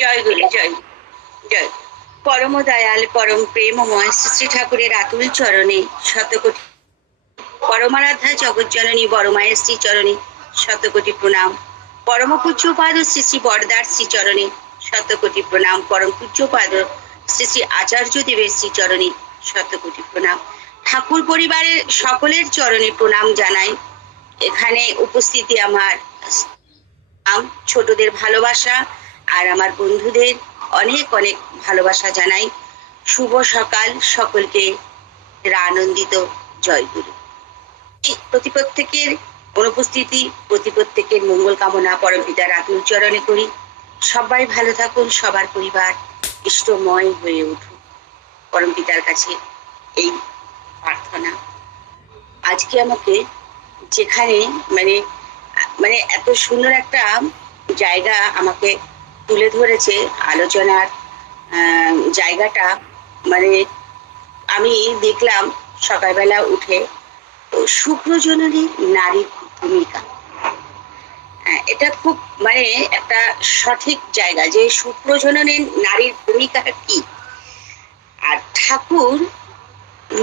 জয় গুরু, জয় জয়। পরম দয়াল পরম প্রেমময় শ্রী শ্রী ঠাকুরের আতুল চরণে শতকোটি, পরমারাধ্যা জগজ্জননী বড় মায়ের শ্রী চরণে শতকোটি প্রণাম। পরম পূজ্যপাদ শ্রী শ্রী বরদার শ্রী চরণে শতকোটি প্রণাম। পরম পূজ্যপাদ শ্রী শ্রী আচার্য দেবের শ্রী চরণে শতকোটি প্রণাম। ঠাকুর পরিবারের সকলের চরণে প্রণাম জানাই। এখানে উপস্থিতি আমার ছোটদের ভালোবাসা আর আমার বন্ধুদের অনেক অনেক ভালোবাসা জানাই। শুভ সকাল সকলকে, আনন্দিত জয়গুরু। প্রত্যেকের অনুপস্থিতি, প্রত্যেকের মঙ্গল কামনা পরম পিতার আতুল চরণে করি। সবাই ভালো থাকুন, সবার পরিবার ইষ্টময় হয়ে উঠুন, পরম পিতার কাছে এই প্রার্থনা। আজকে আমাকে যেখানে মানে মানে এত সুন্দর একটা জায়গা আমাকে তুলে ধরেছে আলোচনার জায়গাটা, মানে আমি দেখলাম সকালবেলা উঠে শুক্রজননী নারীর ভূমিকা। এটা খুব মানে একটা সঠিক জায়গা যে শুক্রজননী নারীর ভূমিকাটা কি। আর ঠাকুর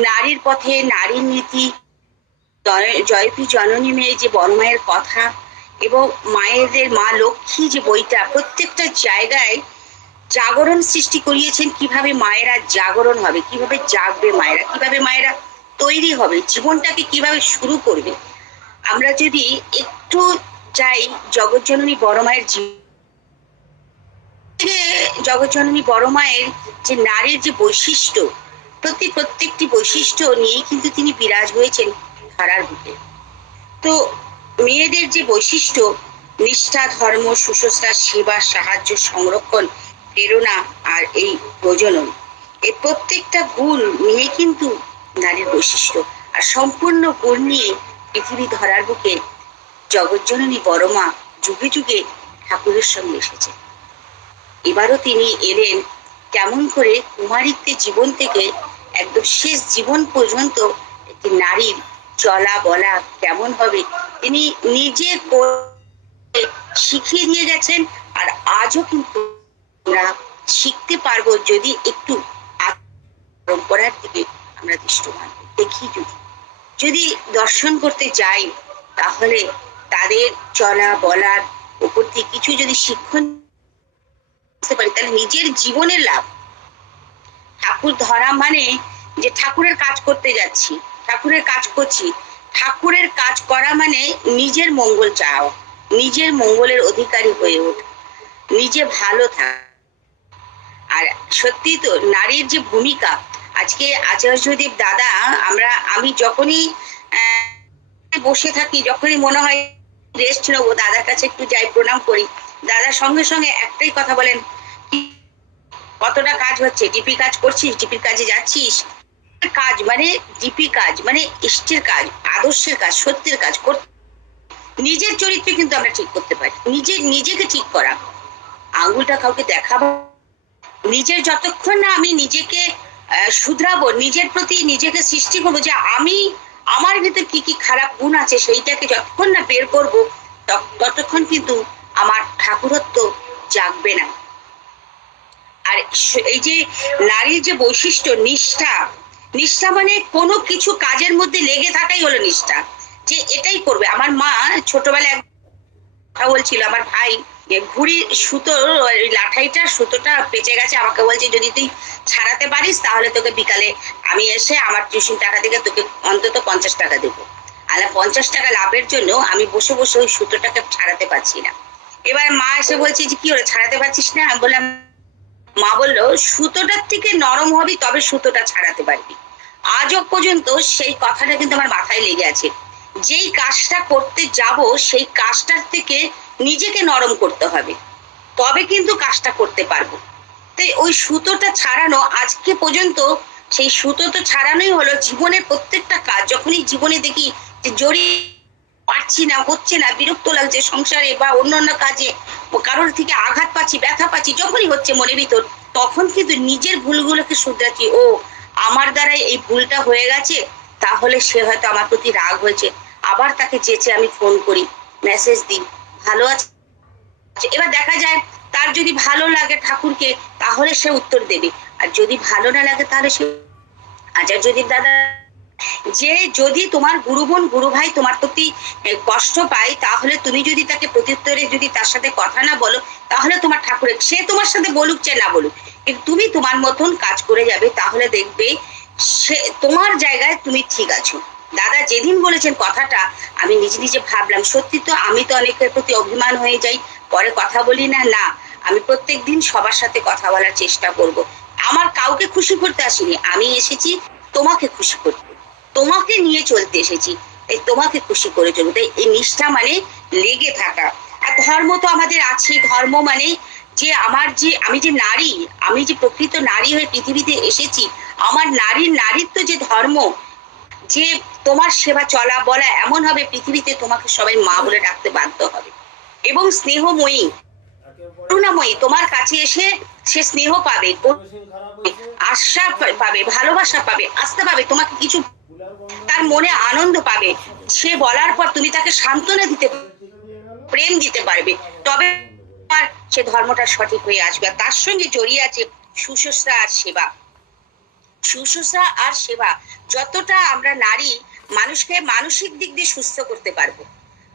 নারীর পথে, নারীর নীতি, জয়পি জননী মেয়ে যে বড় মায়ের কথা, এবং মায়েদের মা লক্ষ্মী যে বইটা, প্রত্যেকটা জায়গায় জাগরণ সৃষ্টি করিয়েছেন। কিভাবে মায়েরা জাগরণ হবে, কিভাবে জাগবে মায়েরা, কিভাবে মায়েরা তৈরি হবে, জীবনটাকে কিভাবে শুরু করবে। আমরা যদি একটু যাই জগজ্জননী বড় মায়ের জগজ্জননী বড় মায়ের যে নারীর যে বৈশিষ্ট্য, প্রত্যেকটি বৈশিষ্ট্য নিয়ে কিন্তু তিনি বিরাজ হয়েছেন ধরার বুকে। তো মেয়েদের যে বৈশিষ্ট্য, নিষ্ঠা, ধর্ম, সুশ্রুষা, সেবা, সাহায্য, সংরক্ষণ, প্রেরণা আর এই প্রজনন, এই প্রত্যেকটা গুণ নিয়ে কিন্তু নারীর বৈশিষ্ট্য। আর সম্পূর্ণ গুণ নিয়ে পৃথিবী ধরার বুকে জগজ্জননী বড় মা যুগে যুগে ঠাকুরের সঙ্গে এসেছে। এবারও তিনি এলেন কেমন করে কুমারিত্বের জীবন থেকে একদম শেষ জীবন পর্যন্ত একটি নারীর চলা বলা কেমন হবে তিনি নিজে শিখিয়ে দিয়ে গেছেন। আর আজও কিন্তু আমরা শিখতে পারবো যদি একটু পরম্পরার দিকে আমরা দৃষ্টমান দেখি। যদি দর্শন করতে যাই তাহলে তাদের চলা বলার উপর থেকে কিছু যদি শিক্ষণ পারি তাহলে নিজের জীবনের লাভ। ঠাকুর ধরা মানে যে ঠাকুরের কাজ করতে যাচ্ছি, ঠাকুরের কাজ করছি। ঠাকুরের কাজ করা মানে নিজের মঙ্গল চাও, নিজের মঙ্গলের অধিকারী হয়ে ওঠা, নিজে ভালো থাকা। আর সত্যি তো নারীর যে ভূমিকা, আজকে আচার্যদেব দাদা, আমি যখনই বসে থাকি, যখনই মনে হয় রেস্ট নেবো, দাদার কাছে একটু যাই, প্রণাম করি। দাদা সঙ্গে সঙ্গে একটাই কথা বলেন, কতটা কাজ হচ্ছে, ডিপি কাজ করছিস, ডিপির কাজে যাচ্ছিস। কাজ মানে ডিপি কাজ মানে ইষ্টের কাজ, আদর্শের কাজ, সত্যের কাজ করতে। নিজের চরিত্র কিন্তু আমরা ঠিক করতে পারি, নিজেকে ঠিক করা, আঙ্গুলটা কাউকে দেখাবো, নিজের যতক্ষণ না আমি নিজেকে শুধরাবো, নিজের প্রতি নিজেকে সৃষ্টি করবো যে আমি আমার ভিতরে কি কি খারাপ গুণ আছে সেইটাকে যতক্ষণ না বের করবো, ততক্ষণ কিন্তু আমার ঠাকুরত্ব জাগবে না। আর এই যে নারীর যে বৈশিষ্ট্য, নিষ্ঠা, নিষ্ঠা মানে কোনো কিছু কাজের মধ্যে লেগে থাকাই হলো নিষ্ঠা, যে এটাই করবে। আমার মা ছোটবেলায় কথা বলছিল, আমার ভাই ঘুড়ি সুতো লাঠাইটার সুতোটা পেঁচে গেছে, আমাকে বলছে যদি তুই ছাড়াতে পারিস তাহলে তোকে বিকালে আমি এসে আমার টিউশন টাকা থেকে তোকে অন্তত 50 টাকা দেবো। আর 50 টাকা লাভের জন্য আমি বসে বসে ওই সুতোটাকে ছাড়াতে পারছি না। এবার মা এসে বলছে যে কি হলো, ছাড়াতে পারছিস না? আমি বললাম, মা বললো সুতোটার থেকে নরম হবি তবে সুতোটা ছাড়াতে পারবি। আজও পর্যন্ত সেই কথাটা কিন্তু আমার মাথায় লেগে আছে। যেই কাজটা করতে যাব সেই কাজটার থেকে নিজেকে নরম করতে হবে, তবে কিন্তু কাজটা করতে পারবো। তাই ওই সুতোটা ছাড়ানো আজকে পর্যন্ত, সেই সুতো তো ছাড়ানোই হলো জীবনের প্রত্যেকটা কাজ। যখনই জীবনে দেখি যে জড়িয়ে পারছি না, হচ্ছে না, বিরক্ত লাগছে সংসারে বা অন্যান্য কাজে, কারোর থেকে আঘাত পাচ্ছি, ব্যথা পাচ্ছি, যখনই হচ্ছে মনের ভিতর, তখন কিন্তু নিজের ভুলগুলোকে শুধরাচ্ছি। ও আমার দ্বারা এই ভুলটা হয়ে গেছে, তাহলে সে হয়তো আমার প্রতি রাগ হয়েছে, আবার তাকে চেঁচে আমি ফোন করি, মেসেজ দিই, ভালো আছে। এবার দেখা যায় তার যদি ভালো লাগে ঠাকুরকে তাহলে সে উত্তর দেবে, আর যদি ভালো না লাগে তাহলে সে আচার্যদেব দাদা যে যদি তোমার গুরু বোন গুরু ভাই তোমার প্রতি কষ্ট পায়, তাহলে তুমি যদি তাকে প্রত্যুত্তরে যদি তার সাথে কথা না বলো, তাহলে তোমার ঠাকুরের সে তোমার সাথে বলুক চাই না বলুক, কিন্তু তুমি তোমার মতন কাজ করে যাবে, তাহলে দেখবে সে তোমার জায়গায় তুমি ঠিক আছো। দাদা যেদিন বলেছেন কথাটা আমি নিজে নিজে ভাবলাম, সত্যি তো আমি তো অনেকের প্রতি অভিমান হয়ে যাই, পরে কথা বলি না, না আমি প্রত্যেকদিন সবার সাথে কথা বলার চেষ্টা করব। আমার কাউকে খুশি করতে আসিনি, আমি এসেছি তোমাকে খুশি করতে, তোমাকে নিয়ে চলতে এসেছি, তাই তোমাকে খুশি করে চলবো। তাই এই নিষ্ঠা মানে লেগে থাকা। আর ধর্ম তো আমাদের আছে, ধর্ম মানে যে আমার যে আমি যে নারী, আমি যে প্রকৃত নারী হয়ে পৃথিবীতে এসেছি, আমার নারীত্ব যে ধর্ম, যে তোমার সেবা চলা বলা এমন হবে পৃথিবীতে তোমাকে সবাই মা বলে ডাকতে বাধ্য হবে, এবং স্নেহময়ী করুণাময়ী তোমার কাছে এসে সে স্নেহ পাবে, আশা পাবে, ভালোবাসা পাবে, আস্থা পাবে, তোমাকে কিছু তার মনে আনন্দ পাবে, সে বলার পর তুমি তাকে সান্ত্বনা দিতে প্রেম দিতে পারবে, তবে সে ধর্মটা সঠিক হয়ে আসবে। তার সঙ্গে জড়িয়ে আছে শুশ্রূষা আর সেবা। শুশ্রূষা আর সেবা, যতটা আমরা নারী মানুষকে মানসিক দিক দিয়ে সুস্থ করতে পারবো,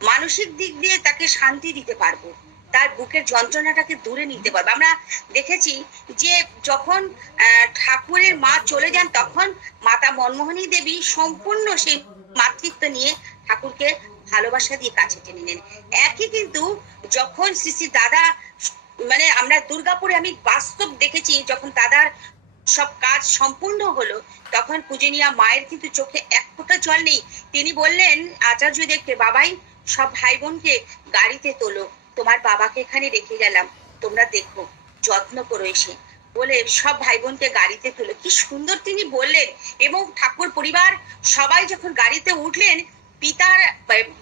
মানসিক দিক দিয়ে তাকে শান্তি দিতে পারবো, তার বুকের যন্ত্রণাটাকে দূরে নিতে পারবো। আমরা দেখেছি যে যখন ঠাকুরের মা চলে যান, তখন মাতা মনমোহিনী দেবী সম্পূর্ণ সেই মাতৃত্ব নিয়ে ঠাকুরকে ভালোবাসা দিয়ে কাছে টেনে নেন। একই কিন্তু যখন শ্রী শ্রী দাদা, মানে আমরা দুর্গাপুরে আমি বাস্তব দেখেছি, যখন দাদার সব কাজ সম্পূর্ণ হলো, তখন পূজনীয়া মায়ের কিন্তু চোখে এক ফোঁটা জল নেই। তিনি বললেন আচার্যদেবকে, বাবাই সব ভাই বোনকে গাড়িতে তোলো, তোমার বাবাকে এখানে রেখে গেলাম, তোমরা দেখো, যত্ন করো এসে, বলে সব ভাই বোনকে গাড়িতে তোলো। কি সুন্দর তিনি বললেন। এবং ঠাকুর পরিবার সবাই যখন গাড়িতে উঠলেন, পিতার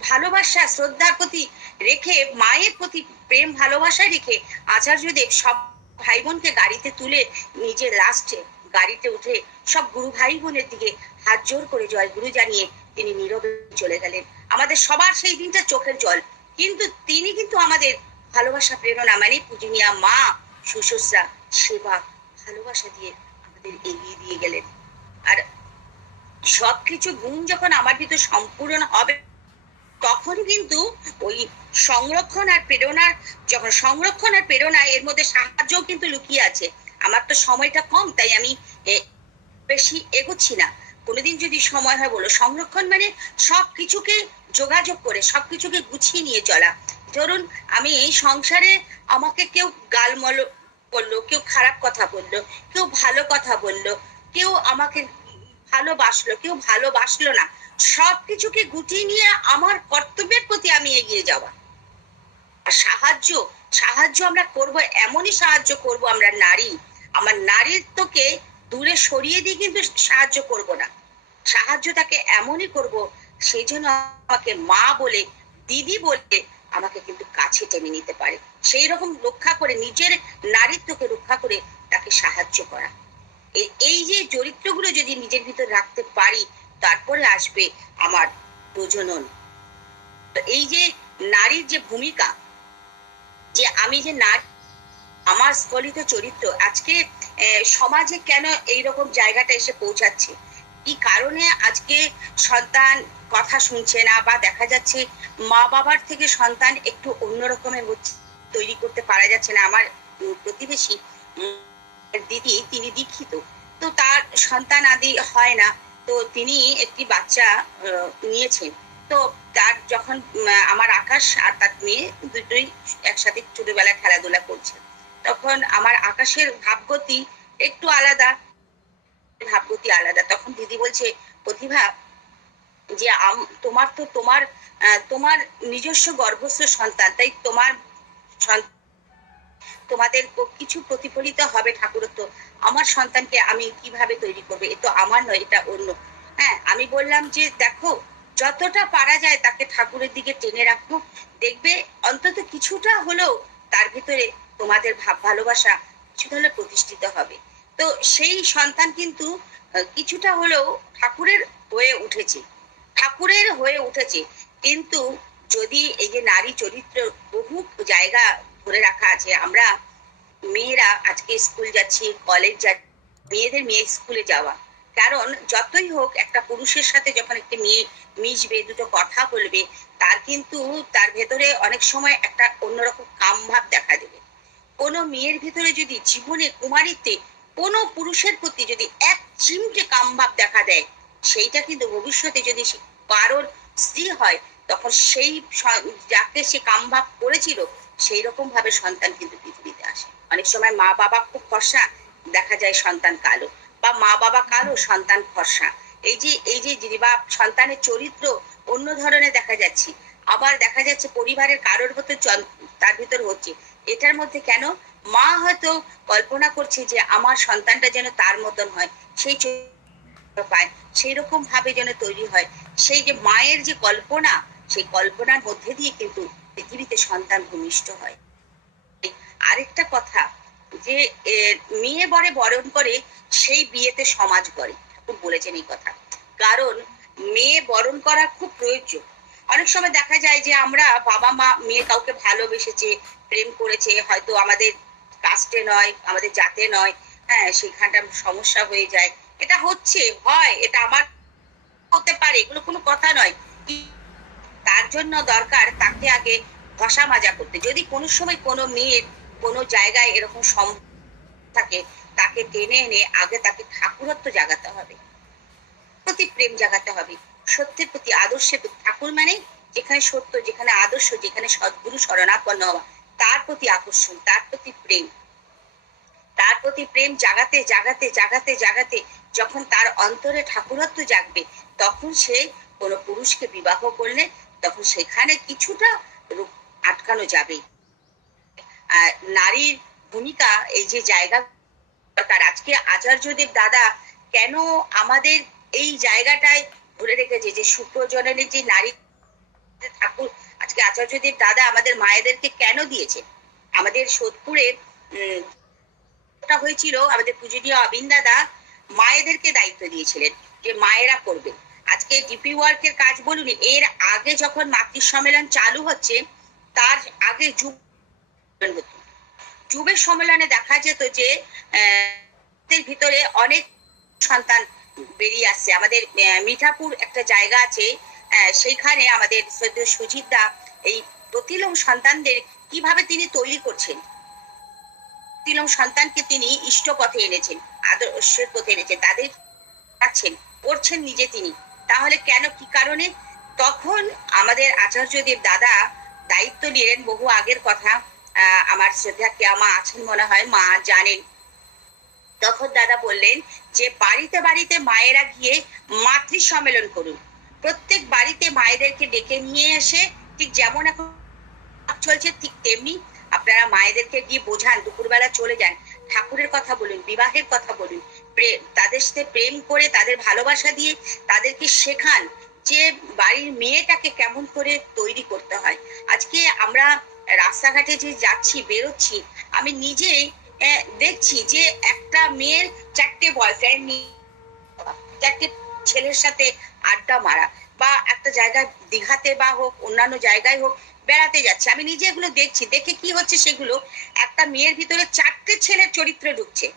ভালোবাসা শ্রদ্ধার প্রতি রেখে, মায়ের প্রতি প্রেম ভালোবাসা রেখে আচার্যদেব সব ভাই বোনকে গাড়িতে তুলে নিজের লাস্টে গাড়িতে উঠে সব গুরু ভাই বোনের দিকে হাত জোর করে জয় গুরু জানিয়ে তিনি নীরবে চলে গেলেন। আমাদের সবার সেই দিনটা চোখের জল, কিন্তু তিনি কিন্তু আমাদের ভালোবাসা প্রেরণা, মানে পূজনীয়া মা শুশ্রূষা সেবা ভালোবাসা দিয়ে আমাদের এগিয়ে দিয়ে গেলেন। আর সবকিছু গুণ যখন আমার ভিতর সম্পূর্ণ হবে, তখন কিন্তু ওই সংরক্ষণ আর প্রেরণার, যখন সংরক্ষণ আর প্রেরণা এর মধ্যে সাহায্যও কিন্তু লুকিয়ে আছে। আমার তো সময়টা কম, তাই আমি বেশি এগোচ্ছি না। কোনোদিন যদি সময় হয় বলো। সংরক্ষণ মানে সবকিছুকে যোগাযোগ করে সবকিছুকে গুছিয়ে নিয়ে চলা। ধরুন আমি এই সংসারে আমাকে কেউ গালমল করলো, কেউ খারাপ কথা বললো, কেউ ভালো কথা বললো, কেউ আমাকে ভালোবাসলো, কেউ ভালোবাসলো না, সবকিছুকে গুটিয়ে নিয়ে আমার কর্তব্যের প্রতি আমি এগিয়ে যাওয়া। আর সাহায্য, সাহায্য আমরা করব, এমনই সাহায্য করব আমরা নারী, আমার নারীত্বকে দূরে সরিয়ে দিয়ে কিন্তু সাহায্য করব না, সাহায্য তাকে এমনই করব সেই জন্য আমাকে মা বলে, দিদি বলে আমাকে কিন্তু কাছে টেনে নিতে পারে। সেই রকম রক্ষা করে, নিজের নারীত্বকে রক্ষা করে তাকে সাহায্য করা। এই যে চরিত্রগুলো যদি নিজের ভিতর রাখতে পারি, তারপরে আসবে আমার প্রজনন। এই যে নারীর যে ভূমিকা, যে আমি যে নারী, আমার স্খলিত চরিত্র আজকে সমাজে কেন এইরকম জায়গাটা এসে পৌঁছাচ্ছে, কি কারণে আজকে সন্তান কথা শুনছে না, বা দেখা যাচ্ছে মা বাবার থেকে সন্তান একটু অন্যরকমের হচ্ছে, তৈরি করতে পারা যাচ্ছে না। আমার প্রতিবেশী দিদি, তিনি দীক্ষিত, তো তার সন্তান আদি হয় না, তো তিনি একটি বাচ্চা নিয়েছেন। তো তার যখন আমার আকাশ আর তার মেয়ে দুটোই একসাথে ছোটবেলায় খেলাধুলা করছে, তখন আমার আকাশের ভাবগতি একটু আলাদা, ভাবগতি আলাদা। তখন দিদি বলছে, প্রতিভা, যে তোমার তো তোমার তোমার নিজস্ব গর্ভস্থ সন্তান, তাই তোমার তোমাদের কিছু প্রতিফলিত হবে ঠাকুরত্ব, আমার সন্তানকে আমি কিভাবে তৈরি করবো, এ তো আমার নয়, এটা অন্য। হ্যাঁ, আমি বললাম যে দেখো, যতটা পারা যায় তাকে ঠাকুরের দিকে টেনে রাখো, দেখবে অন্তত কিছুটা হলেও তার ভিতরে তোমাদের ভালোবাসা কিছুটা হলে প্রতিষ্ঠিত হবে। তো সেই সন্তান কিন্তু কিছুটা হলেও ঠাকুরের হয়ে উঠেছে, ঠাকুরের হয়ে উঠেছে। কিন্তু যদি এই যে নারী চরিত্র বহু জায়গা ধরে রাখা আছে, আমরা মেয়েরা আজকে স্কুল যাচ্ছে, কলেজ যাচ্ছে, মেয়ে স্কুলে যাওয়া, কারণ যতই হোক একটা পুরুষের সাথে যখন একটা মেয়ে মিশবে, দুটো কথা বলবে, তার কিন্তু তার ভেতরে অনেক সময় একটা অন্যরকম কাম ভাব দেখা দেবে। কোনো মেয়ের ভিতরে যদি জীবনে কুমারীতে কোনো পুরুষের প্রতি যদি এক চিমটে কামভাব দেখা দেয়, সেইটা কিন্তু ভবিষ্যতে যদি সে কারোর স্ত্রী হয়, তখন সেই যাকে সে কামভাব করেছিল সেই রকম ভাবে সন্তান কিন্তু পৃথিবীতে আসে। অনেক সময় মা বাবা খুব ফর্সা, দেখা যায় সন্তান কালো, বা মা বাবা কালো সন্তান ফর্সা। এই যে বা সন্তানের চরিত্র অন্য ধরনের দেখা যাচ্ছে, আবার দেখা যাচ্ছে পরিবারের কারোর ভিতর তার ভিতর হচ্ছে। এটার মধ্যে কেন? মা হয়তো কল্পনা করছে যে আমার সন্তানটা যেন তার মতন হয়, সেই চরিত্র পায়, সেই রকম ভাবে যেন তৈরি হয়। সেই যে মায়ের যে কল্পনা, সেই কল্পনার মধ্যে দিয়ে কিন্তু পৃথিবীতে সন্তান ভূমিষ্ঠ হয়। আরেকটা কথা, যে মেয়ে বরে বরণ করে সেই বিয়েতে সমাজ করে, ঠাকুর বলেছেন এই কথা। কারণ মেয়ে বরণ করা খুব প্রয়োজন। অনেক সময় দেখা যায় যে আমরা বাবা মা, মেয়ে কাউকে ভালোবেসেছে, প্রেম করেছে, হয়তো আমাদের কাস্টে নয়, আমাদের জাতে নয়, হ্যাঁ, সেখানটা সমস্যা হয়ে যায়। এটা হচ্ছে, হয়, এটা আমার হতে পারে, এগুলো কোনো কথা নয়। তার জন্য দরকার তাকে আগে ঘষা মাজা করতে। যদি কোনো সময় কোনো মেয়ের কোনো জায়গায় এরকম থাকে, তাকে টেনে এনে আগে তাকে ঠাকুরত্ব জাগাতে হবে, প্রতি প্রেম জাগাতে হবে, সত্যের প্রতি, আদর্শের প্রতি। ঠাকুর মানে যেখানে সত্য, যেখানে আদর্শ, যেখানে সদ্গুরু শরণাপন্ন হওয়া, তার প্রতি আকর্ষণ, তার প্রতি প্রেম, তার প্রতি প্রেম জাগাতে জাগাতে জাগাতে জাগাতে যখন তার অন্তরে ঠাকুরত্ব জাগবে, তখন সে কোনো পুরুষকে বিবাহ করলে তখন সেখানে কিছুটা রূপ আটকানো যাবে। নারীর ভূমিকা, এই যে জায়গা দরকার, আজকে আচার্যদেব দাদা কেন আমাদের এই জায়গাটায় ধরে রেখেছে, যে সুপ্রজননের যে নারী ঠাকুর, আজকে আচার্যদেব দাদা আমাদের মায়েদেরকে কেন দিয়েছে। আমাদের সোদপুরে হয়েছিল, আমাদের পূজনীয় অবিন দাদা মায়েদেরকে দায়িত্ব দিয়েছিলেন যে মায়েরা করবে। আজকে ডিপি ওয়ার্কের কাজ বলুন, এর আগে যখন মাতৃ সম্মেলন চালু হচ্ছে, তার আগে যুব হতো। যুবের সম্মেলনে দেখা যেত যে ভিতরে অনেক সন্তান বেরিয়ে আসছে। আমাদের মিঠাপুর একটা জায়গা আছে, সেইখানে আমাদের সুজিত দা এই প্রতিলোম সন্তানদের কিভাবে তিনি তৈরি করছেন, প্রতিলোম সন্তানকে তিনি ইষ্ট পথে এনেছেন, আদর্শের পথে এনেছেন, তাদের আছেন, করছেন নিজে তিনি। তাহলে কেন, কি কারণে? তখন আমাদের আচার্যদেব দাদা দায়িত্ব নিলেন, বহু আগের কথা, আমার শ্রদ্ধা কেমা আছেন মনে হয়, মা জানেন। তখন দাদা বললেন যে বাড়িতে বাড়িতে মায়েরা গিয়ে মাতৃ সম্মেলন করুন, প্রত্যেক বাড়িতে মায়েদেরকে ডেকে নিয়ে এসে, ঠিক যেমন এখন চলছে ঠিক তেমনি আপনারা মায়েদেরকে গিয়ে বোঝান, দুপুরবেলা চলে যান, ঠাকুরের কথা বলুন, বিবাহের কথা বলুন, তাদের সাথে প্রেম করে, তাদের ভালোবাসা দিয়ে তাদেরকে শেখান যে বাড়ির মেয়েটাকে কেমন করে তৈরি করতে হয়। আজকে আমরা রাস্তাঘাটে যে যাচ্ছি, বেরোচ্ছি, আমি নিজেই দেখছি যে একটা মেয়ের 4টে বয়ফ্রেন্ড নিয়ে, 4টে ছেলের সাথে আড্ডা মারা, বা একটা জায়গায় দীঘাতে বা হোক, অন্যান্য জায়গায় হোক, বেড়াতে যাচ্ছে, আমি নিজে এগুলো দেখছি। দেখে কি হচ্ছে, সেগুলো একটা মেয়ের ভিতরে 4টে ছেলের চরিত্র ঢুকছে,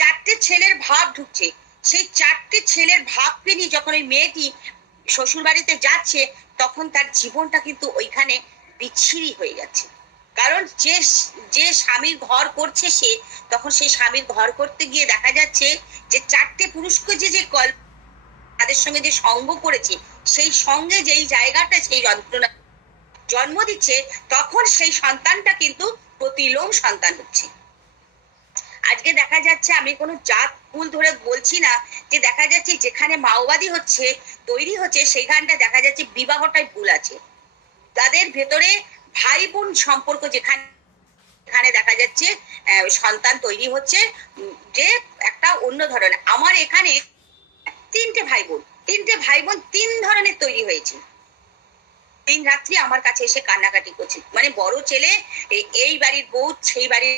4টে ছেলের ভাব ঢুকছে। সেই 4টে ছেলের ভাবকে নিয়ে যখন ওই মেয়েটি শ্বশুর বাড়িতে যাচ্ছে, তখন তার জীবনটা কিন্তু ওইখানে বিচ্ছিরি হয়ে যাচ্ছে। কারণ যে যে স্বামীর ঘর করছে সে, তখন সেই স্বামীর ঘর করতে গিয়ে দেখা যাচ্ছে যে 4টে পুরুষকে যে তাদের সঙ্গে যে সঙ্গ করেছে, সেই সঙ্গে যেই জায়গাটা সেই যন্ত্রণা জন্ম দিচ্ছে, তখন সেই সন্তানটা কিন্তু প্রতিলোম সন্তান হচ্ছে। আজকে দেখা যাচ্ছে, আমি কোনো জাত কুল ধরে বলছি না, যে দেখা যাচ্ছে যেখানে মাওবাদী হচ্ছে, তৈরি হচ্ছে, সেখানটা দেখা যাচ্ছে বিবাহটাই ভুল আছে। তাদের ভেতরে ভাই বোন সম্পর্ক যেখানে দেখা যাচ্ছে সন্তান তৈরি হচ্ছে, যে একটা অন্য ধরনের। আমার এখানে 3টে ভাই বোন 3 ধরনের তৈরি হয়েছে। 3 রাত্রি আমার কাছে এসে কান্নাকাটি করছে, মানে বড় ছেলে এই বাড়ির বউ সেই বাড়ির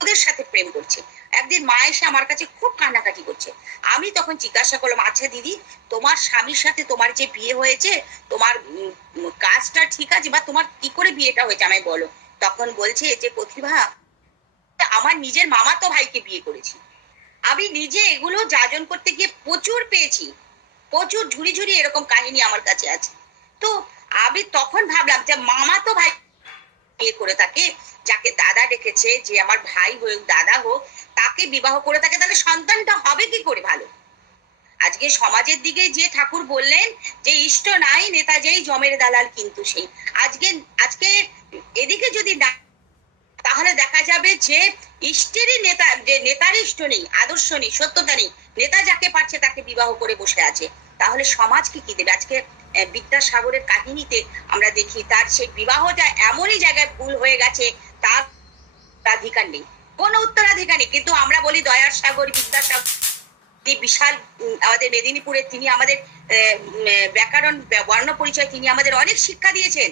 ওদের সাথে প্রেম করছে। একদিন মা এসে আমার কাছে খুব কান্নাকাটি করছে। আমি তখন জিজ্ঞাসা করলাম, আচ্ছা দিদি, তোমার স্বামীর সাথে তোমার যে বিয়ে হয়েছে, তোমার কাজটা ঠিক আছে, বা তোমার কি করে বিয়েটা হয়েছে আমায় বলো। তখন বলছে যে প্রতিভা, আমার নিজের মামাতো ভাইকে বিয়ে করেছি, আমি নিজে এগুলো যাজন করতে গিয়ে প্রচুর পেয়েছি, প্রচুর ঝুড়ি ঝুড়ি এরকম কাহিনী আমার কাছে আছে। তো আমি তখন ভাবলাম যে মামাতো ভাই বিয়ে করে থাকে, যাকে দাদা ডেকেছে, যে আমার ভাই হোক দাদা হোক, তাকে বিবাহ করে থাকে, তাহলে সন্তানটা হবে কি করে ভালো। আজকে সমাজের দিকে যে ঠাকুর বললেন যে ইষ্ট নাই নেতা যেই জমের দালাল কিন্তু সেই, আজকে আজকে এদিকে যদি না, তাহলে দেখা যাবে যে ইষ্টেরই নেতা, যে নেতার ইষ্ট নেই, আদর্শ নেই, সত্যতা নেই, নেতা যাকে পারছে তাকে বিবাহ করে বসে আছে, তাহলে সমাজকে কি দেবে। আজকে বিদ্যাসাগরের কাহিনীতে আমরা দেখি তার সেই বিবাহটা এমনই জায়গায় ভুল হয়ে গেছে, তার উত্তরাধিকার নেই, কোনো উত্তরাধিকার নেই। কিন্তু আমরা বলি দয়ার সাগর বিদ্যাসাগর বিশাল, আমাদের মেদিনীপুরে তিনি আমাদের ব্যাকরণ বর্ণ পরিচয়, তিনি আমাদের অনেক শিক্ষা দিয়েছেন,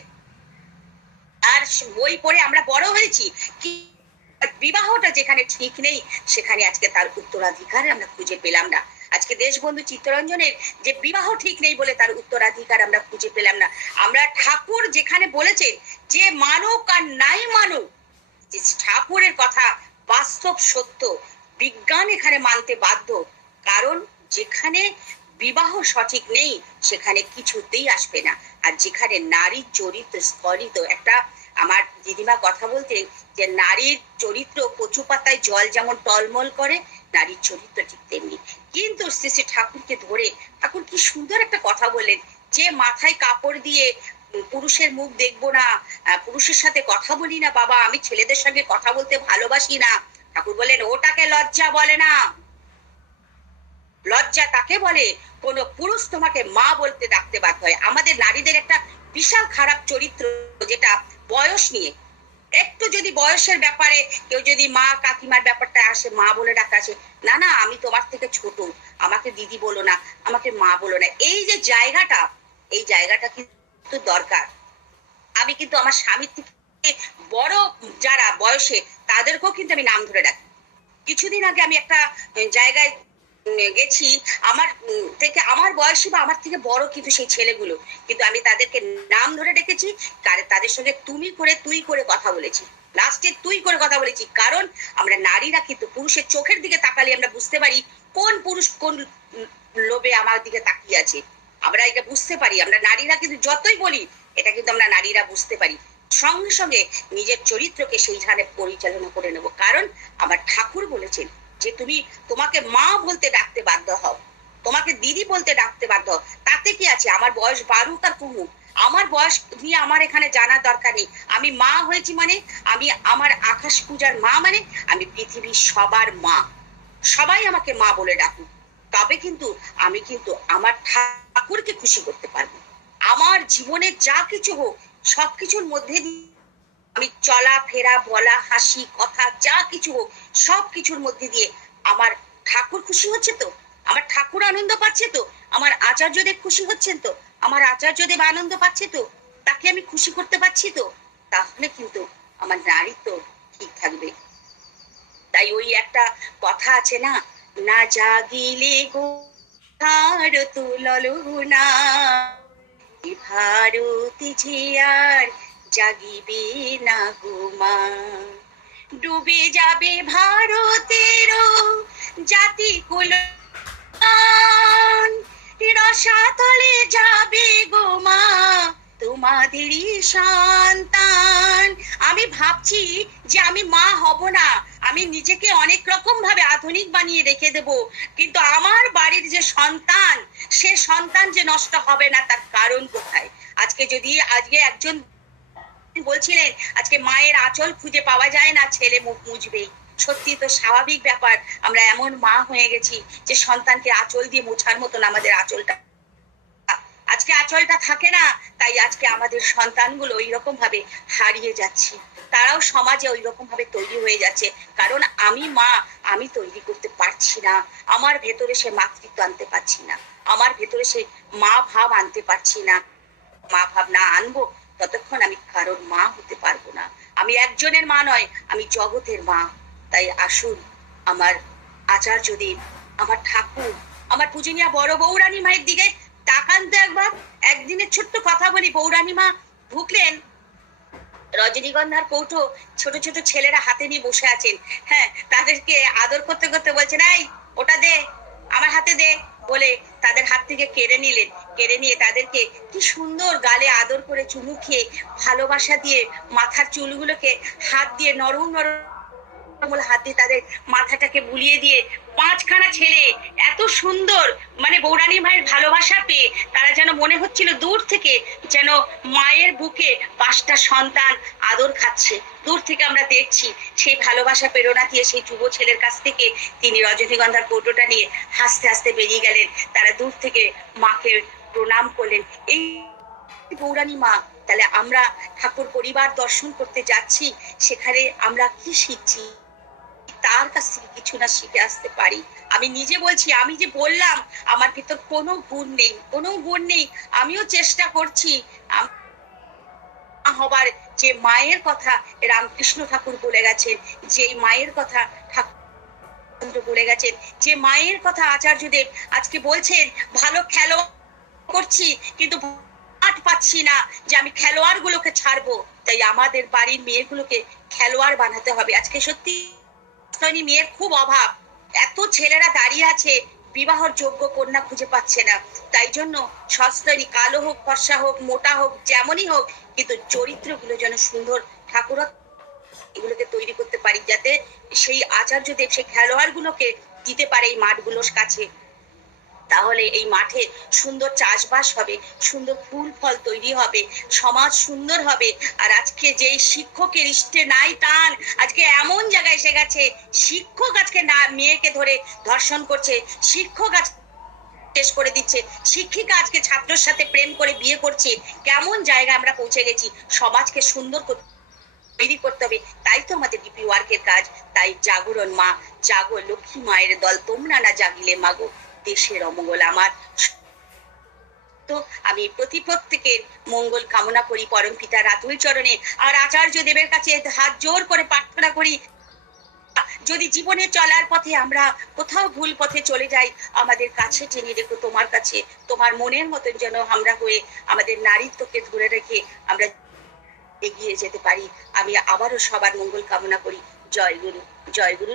আর বই পড়ে আমরা বড় হয়েছি। কি বিবাহটা যেখানে ঠিক নেই, সেখানে আজকে তার উত্তরাধিকার আমরা খুঁজে পেলাম না। আজকে দেশবন্ধু চিত্তরঞ্জনের যে বিবাহ ঠিক নেই বলে তার উত্তরাধিকার আমরা খুঁজে পেলাম না। আমরা ঠাকুর যেখানে বলেছেন যে মানুক আর নাই মানুক, ঠাকুরের কথা বাস্তব সত্য, বিজ্ঞান এখানে মানতে বাধ্য, কারণ যেখানে বিবাহ সঠিক নেই সেখানে কিছুতেই আসবে না। আর যেখানে নারীর চরিত্র স্খলিত, একটা আমার দিদিমা কথা বলতেন যে নারীর চরিত্র কচু পাতায় জল যেমন টলমল করে, নারীর চরিত্র ঠিক তেমনি। কিন্তু শ্রী শ্রী ঠাকুরকে ধরে ঠাকুর কি সুন্দর একটা কথা বললেন, যে মাথায় কাপড় দিয়ে পুরুষের মুখ দেখবো না, পুরুষের সাথে কথা বলি না বাবা, আমি ছেলেদের সঙ্গে কথা বলতে ভালোবাসি না, ঠাকুর বলেন ওটাকে লজ্জা বলে না। লজ্জা তাকে বলে কোন পুরুষ তোমাকে মা বলতে ডাকতে বাধ্য হয়। আমাদের নারীদের একটা বিশাল খারাপ চরিত্র, যেটা বয়স নিয়ে, একটু যদি বয়সের ব্যাপারে কেউ যদি মা কাকিমার ব্যাপারটা আসে, মা বলে ডাকা আসে, না না আমি তোমার থেকে ছোট, আমাকে দিদি বলো না, আমাকে মা বলো না, এই যে জায়গাটা, এই জায়গাটা কিন্তু দরকার। আমি কিন্তু আমার স্বামীর থেকে বড় যারা বয়সে, তাদেরকেও কিন্তু আমি নাম ধরে ডাকি। কিছুদিন আগে আমি একটা জায়গায় গেছি, আমার থেকে আমার বয়সী বা আমার থেকে বড় কিন্তু সেই ছেলেগুলো, কিন্তু আমি তাদেরকে নাম ধরে ডেকেছি, তাদের সঙ্গে তুমি করে তুই করে কথা বলেছি, লাস্টে তুই করে কথা বলেছি। কারণ আমরা নারীরা কিন্তু পুরুষের চোখের দিকে তাকালে আমরা বুঝতে পারি কোন পুরুষ কোন লোভে আমার দিকে তাকিয়ে আছে, আমরা এটা বুঝতে পারি। আমরা নারীরা কিন্তু যতই বলি, এটা কিন্তু আমরা নারীরা বুঝতে পারি। সঙ্গে সঙ্গে নিজের চরিত্রকে সেইখানে পরিচালনা করে নেব, কারণ আমার ঠাকুর বলেছেন যে তুমি, তোমাকে মা বলতে ডাকতে বাধ্য হও, তোমাকে দিদি বলতে ডাকতে বাধ্য হও, তাতে কি আছে আমার বয়স বাড়ুক আর কমুক, আমার বয়স নিয়ে আমার এখানে জানার দরকার নেই। আমি মা হয়েছি মানে, আমি আমার আকাশ পূজার মা মানে, আমি পৃথিবীর সবার মা, সবাই আমাকে মা বলে ডাকুক, তবে কিন্তু আমি কিন্তু আমার ঠাকুরকে খুশি করতে পারবো। আমার জীবনে যা কিছু হোক, সবকিছুর মধ্যে দিয়ে আমি চলা ফেরা বলা হাসি কথা যা কিছু হোক, সব কিছুর মধ্যে দিয়ে আমার ঠাকুর খুশি হচ্ছে তো, আমার ঠাকুর আনন্দ পাচ্ছে তো, আমার আচার্যদেব খুশি হচ্ছেন তো, আমার আচার্যদেব আনন্দ পাচ্ছে তো, তাকে আমি খুশি করতে পারছি তো, তাহলে কিন্তু আমার নারী তো ঠিক থাকবে। তাই ওই একটা কথা আছে না, না জাগিলে গো তুলনা, ভারতী ঝিয়ার জাগিবে না গোমা, ডুবে যাবে ভারতের জাতি কুল, রসাতলে যাবে গোমা তোমাদেরই সন্তান। আমি ভাবছি যে আমি মা হব না, আমি নিজেকে অনেক রকম ভাবে আধুনিক বানিয়ে রেখে দেব, কিন্তু আমার বাড়ির যে সন্তান, সে সন্তান যে নষ্ট হবে না, তার কারণ কোথায়? আজকে একজন বলছিলেন আজকে মায়ের আঁচল খুঁজে পাওয়া যায় না, ছেলে মুখ মুছবে। সত্যি তো স্বাভাবিক ব্যাপার, আমরা এমন মা হয়ে গেছি যে সন্তানকে আঁচল দিয়ে মোছার মতন আমাদের আঁচলটা, আজকে আঁচলটা থাকে না, তাই আজকে আমাদের সন্তানগুলো ওই রকম ভাবে হারিয়ে যাচ্ছে, তারাও সমাজে ওই রকম ভাবে তৈরি হয়ে যাচ্ছে, কারণ আমি মা, আমি তৈরি করতে পারছি না, আমার ভেতরে সে মাতৃত্ব আনতে পারছি না, আমার ভেতরে সে মা ভাব আনতে পারছি না। মা ভাব না আনবো ততক্ষণ আমি কারোর মা হতে পারবো না। আমি একজনের মা নয়, আমি জগতের মা। তাই আসুন আমার আচার্যদেব, আমার ঠাকুর, আমার পূজনীয়া বড় বৌরানী মায়ের দিকে তাকান তো একবার। একদিনের ছোট্ট কথা বলি, বৌরানী মা ঢুকলেন, রজনীগন্ধার কৌটো ছোট ছোট ছেলেরা হাতে নিয়ে বসে আছেন। হ্যাঁ, তাদেরকে আদর করতে করতে বলছেন, এই ওটা দে, আমার হাতে দে বলে তাদের হাত থেকে কেড়ে নিলেন। কেড়ে নিয়ে তাদেরকে কি সুন্দর গালে আদর করে চুমু খেয়ে ভালোবাসা দিয়ে মাথার চুলগুলোকে হাত দিয়ে নরম নরম হাত দিয়ে তাদের মাথাটাকে বুলিয়ে দিয়ে 5খানা ছেলে এত সুন্দর, মানে বৌরানী মায়ের ভালোবাসা পেয়ে তারা যেন মনে হচ্ছিল দূর থেকে যেন মায়ের বুকে 5টা সন্তান আদর খাচ্ছে। দূর থেকে আমরা দেখছি সেই ভালোবাসা প্রেরণা দিয়ে সেই যুব ছেলের কাছ থেকে তিনি রজনীগন্ধার কৌটোটা নিয়ে হাসতে হাসতে বেরিয়ে গেলেন। তারা দূর থেকে মাকে প্রণাম করলেন। এই বৌরানী মা। তাহলে আমরা ঠাকুর পরিবার দর্শন করতে যাচ্ছি, সেখানে আমরা কি শিখছি? তার কাছ থেকে কিছু না শিখে আসতে পারি। আমি নিজে বলছি, আমি যে বললাম আমার ভিতর কোনো গুণ নেই, কোনো গুণ নেই, আমিও চেষ্টা করছি হবার। যে মায়ের কথা রামকৃষ্ণ ঠাকুর বলে গেছেন, যে মায়ের কথা ঠাকুর বলে গেছেন, যে মায়ের কথা আচার্যদেব আজকে বলছেন, ভালো খেলোয়াড় করছি কিন্তু মাঠ পাচ্ছি না যে আমি খেলোয়াড় গুলোকে ছাড়বো। তাই আমাদের বাড়ির মেয়েগুলোকে খেলোয়াড় বানাতে হবে। আজকে সত্যি মেয়ের খুব অভাব। এত ছেলেরা দাঁড়িয়ে আছে, বিবাহর যোগ্য কন্যা খুঁজে পাচ্ছে না। তাই জন্য সস্তনী কালো হোক, ফর্সা হোক, মোটা হোক, যেমনই হোক, কিন্তু চরিত্রগুলো যেন সুন্দর, ঠাকুর এগুলোকে তৈরি করতে পারি, যাতে সেই আচার্যদেব সেই খেলোয়াড় গুলোকে দিতে পারে এই মাঠগুলোর কাছে। তাহলে এই মাঠে সুন্দর চাষবাস হবে, সুন্দর ফুল ফল তৈরি হবে, সমাজ সুন্দর হবে। আর আজকে যেই শিক্ষকের ইষ্টে নাই টান, আজকে এমন জায়গায় এসে গেছে, শিক্ষক আজকে না মেয়েকে ধরে ধর্ষণ করছে, শিক্ষক আজ শেষ করে দিচ্ছে, শিক্ষিকা আজকে ছাত্রের সাথে প্রেম করে বিয়ে করছে। কেমন জায়গায় আমরা পৌঁছে গেছি? সমাজকে সুন্দর তৈরি করতে হবে। তাই তো আমাদের ডিপি ওয়ার্কের কাজ। তাই জাগরণ মা, জাগো লক্ষ্মী মায়ের দল, তোমরা না জাগিলে মাগো দেশের অমঙ্গল আমার। তো আমি প্রত্যেকের মঙ্গল কামনা করি পরম পিতা রাতুল চরণে। আর আচার্য দেবের কাছে হাত জোর করে প্রার্থনা করি, যদি জীবনে চলার পথে আমরা কোথাও ভুল পথে চলে যাই, আমাদের কাছে টেনে রেখো তোমার কাছে, তোমার মনের মতন যেন আমরা হয়ে আমাদের নারীত্বকে ধরে রেখে আমরা এগিয়ে যেতে পারি। আমি আবারও সবার মঙ্গল কামনা করি। জয় গুরু, জয় গুরু।